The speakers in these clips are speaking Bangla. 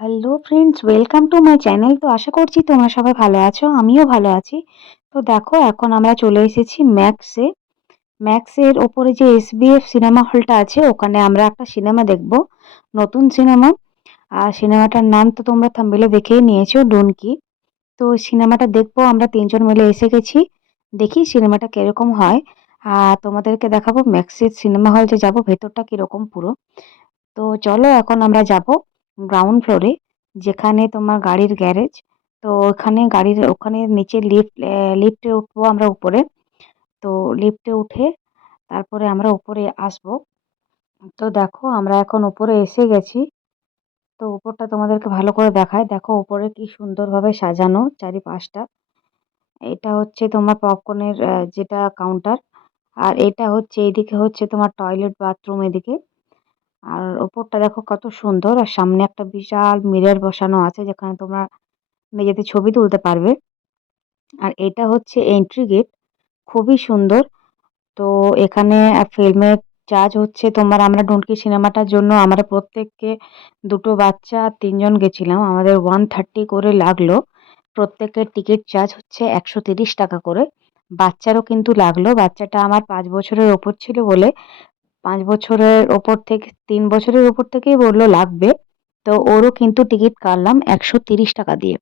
Hello friends welcome to my channel তো আশা করছি তোমরা সবাই ভালো আছো, আমিও ভালো আছি। তো দেখো, এখন আমরা চলে এসেছি ম্যাক্সে ম্যাক্সের ওপরে যে এসবিএফ সিনেমা হলটা আছে, ওখানে আমরা একটা সিনেমা দেখব। নতুন সিনেমা আর সিনেমাটার নাম তো তোমরা থাম্বেলে দেখেই নিয়েছো ডুনকি তো সিনেমাটা দেখব, আমরা তিনজন মিলে এসে গেছি। দেখি সিনেমাটা কীরকম হয়। আর তোমাদেরকে দেখাবো ম্যাক্সের সিনেমা হল যে যাব, ভেতরটা কীরকম পুরো। তো চলো, এখন আমরা যাব। গ্রাউন্ড ফ্লোরে যেখানে তোমার গাড়ির গ্যারেজ তো ওখানে গাড়ির, ওখানে নিচে লিফট লিফটে উঠবো আমরা উপরে। তো লিফটে উঠে তারপরে আমরা উপরে আসব। তো দেখো আমরা এখন উপরে এসে গেছি। তো উপরটা তোমাদেরকে ভালো করে দেখায়। দেখো উপরে কি সুন্দরভাবে সাজানো চারিপাশটা। এটা হচ্ছে তোমার পপকর্নের যেটা কাউন্টার আর এটা হচ্ছে, এইদিকে হচ্ছে তোমার টয়লেট বাথরুম এদিকে। ওপরটা দেখো কত সুন্দর। আর সামনে একটা বিশাল মিরর বসানো আছে যেখানে তোমরা নিজেদের ছবি তুলতে পারবে। আর এটা হচ্ছে এন্ট্রি গেট খুবই সুন্দর। তো এখানে ফিল্মের চার্জ হচ্ছে তোমার আমরা ডুনকি সিনেমাটার জন্য আমরা প্রত্যেককে দুটো বাচ্চা, তিনজন গেছিলাম। আমাদের ওয়ান থার্টি করে লাগল। প্রত্যেকের টিকিট চার্জ হচ্ছে একশো তিরিশ টাকা করে। বাচ্চারও কিন্তু লাগল। বাচ্চাটা আমার পাঁচ বছরের ওপর ছিল বলে পাঁচ বছরের ওপর থেকে, তিন বছরের ওপর থেকেই বলল লাগবে। তো ওরও কিন্তু টিকিট কাটলাম একশো তিরিশ টাকা দিয়ে।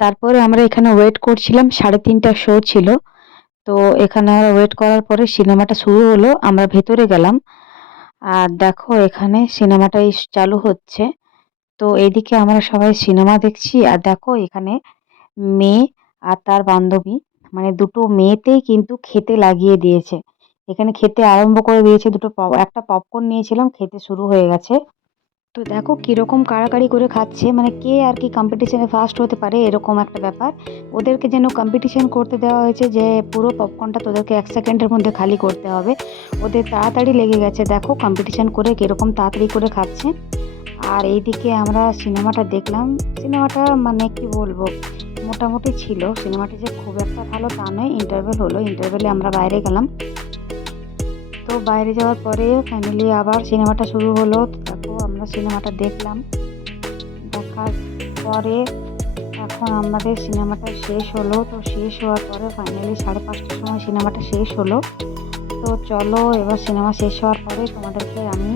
তারপরে আমরা এখানে ওয়েট করছিলাম, সাড়ে তিনটা শো ছিল। তো এখানে ওয়েট করার পরে সিনেমাটা শুরু হলো, আমরা ভেতরে গেলাম। আর দেখো এখানে সিনেমাটাই চালু হচ্ছে। তো এইদিকে আমরা সবাই সিনেমা দেখছি, আর দেখো এখানে মেয়ে আর তার বান্ধবী। মানে দুটো মেয়েতেই কিন্তু খেতে লাগিয়ে দিয়েছে। এখানে খেতে আরম্ভ করে দিয়েছে দুটো একটা পপকর্ন নিয়েছিলাম, খেতে শুরু হয়ে গেছে। তো দেখো কীরকম কাড়াকাড়ি করে খাচ্ছে মানে কে আর কি কম্পিটিশানে ফার্স্ট হতে পারে এরকম একটা ব্যাপার। ওদেরকে যেন কম্পিটিশান করতে দেওয়া হয়েছে যে পুরো পপকর্নটা তোদেরকে এক সেকেন্ডের মধ্যে খালি করতে হবে। ওদের তাড়াতাড়ি লেগে গেছে, দেখো কম্পিটিশান করে কীরকম তাড়াতাড়ি করে খাচ্ছে। আর এইদিকে আমরা সিনেমাটা দেখলাম, সিনেমাটা মানে কি বলব, মোটামুটি ছিল। সিনেমাটি যে খুব একটা ভালো তা নয় ইন্টারভেল হলো ইন্টারভেলে আমরা বাইরে গেলাম। তো বাইরে যাওয়ার পরে ফাইনালি আবার সিনেমাটা শুরু হলো। দেখো আমরা সিনেমাটা দেখলাম। দেখার পরে এখন আমাদের সিনেমাটা শেষ হলো। তো শেষ হওয়ার পরে ফাইনালি সাড়ে পাঁচটার সময় সিনেমাটা শেষ হলো। তো চলো, এবার সিনেমা শেষ হওয়ার পরে তোমাদেরকে আমি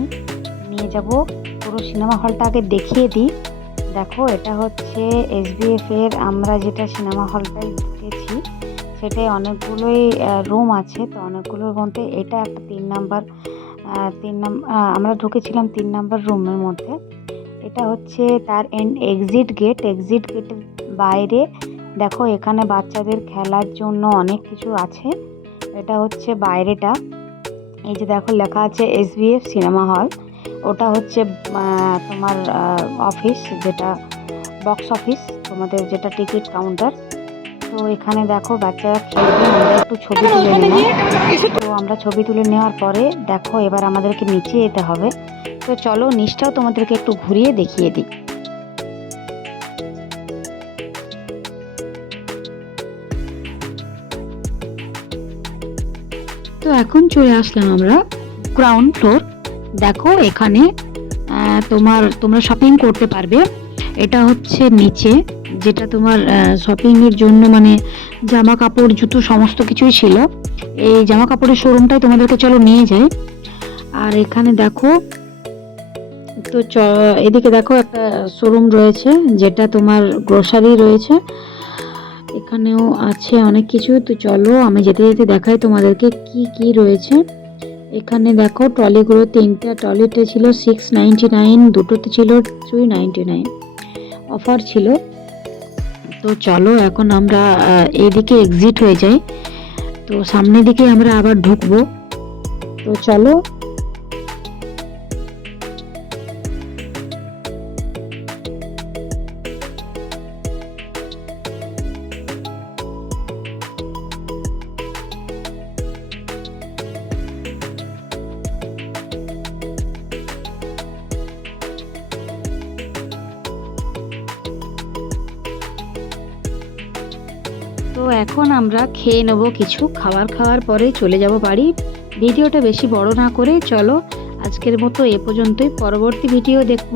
নিয়ে যাব। পুরো সিনেমা হলটা আগে দেখিয়ে দিই। দেখো, এটা হচ্ছে এসবিএফ এর আমরা যেটা সিনেমা হলটায় সেটাই অনেকগুলোই রুম আছে। তো অনেকগুলোর মধ্যে এটা একটা তিন নাম্বার তিন নাম্বার আমরা ঢুকেছিলাম তিন নাম্বার রুমের মধ্যে। এটা হচ্ছে তার এন্ড এক্সিট গেট এক্সিট গেটের বাইরে দেখো এখানে বাচ্চাদের খেলার জন্য অনেক কিছু আছে। এটা হচ্ছে বাইরেটা। এই যে দেখো লেখা আছে এসবিএফ সিনেমা হল ওটা হচ্ছে তোমার অফিস যেটা বক্স অফিস তোমাদের যেটা টিকিট কাউন্টার তো এখানে দেখো বাচ্চারা খেলবে আমরা একটু ছবি তুলে নিলাম। তো আমরা ছবি তুলে নেওয়ার পরে দেখো এবার আমাদেরকে নিচে যেতে হবে। তো চলো নিচটাও তোমাদেরকে একটু ঘুরিয়ে দেখিয়ে দিই। তো এখন চলে আসলাম আমরা গ্রাউন্ড ফ্লোর দেখো এখানে তোমার, তোমরা শপিং করতে পারবে। এটা হচ্ছে নিচে। যেটা তোমার শপিংয়ের জন্য মানে জামা কাপড় জুতো সমস্ত কিছুই ছিল। এই জামা কাপড়ের শোরুমটাই তোমাদেরকে চলো নিয়ে যাই। আর এখানে দেখো, তো চ, এদিকে দেখো একটা শোরুম রয়েছে, যেটা তোমার গ্রোসারি রয়েছে। এখানেও আছে অনেক কিছু, তো চলো আমি যেতে যেতে দেখাই তোমাদেরকে কি কি রয়েছে। এখানে দেখো ট্রলিগুলো তিনটা ট্রলিতে ছিল সিক্স নাইনটি নাইন দুটোতে ছিল থ্রি নাইনটি নাইন অফার ছিল। তো চলো, এখন আমরা এইদিকে এক্সিট হয়ে যাই। তো সামনের দিকে আমরা আবার ঢুকবো। তো চলো তো এখন আমরা খেয়ে নেব কিছু খাবার খাওয়ার পরে চলে যাব বাড়ি। ভিডিওটা বেশি বড় না করে চলো, আজকের মতো এ পর্যন্তই। পরবর্তী ভিডিও দেখব।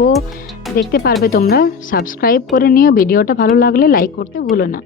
দেখতে পারবে তোমরা। সাবস্ক্রাইব করে নিও। ভিডিওটা ভালো লাগলে লাইক করতে ভুলো না।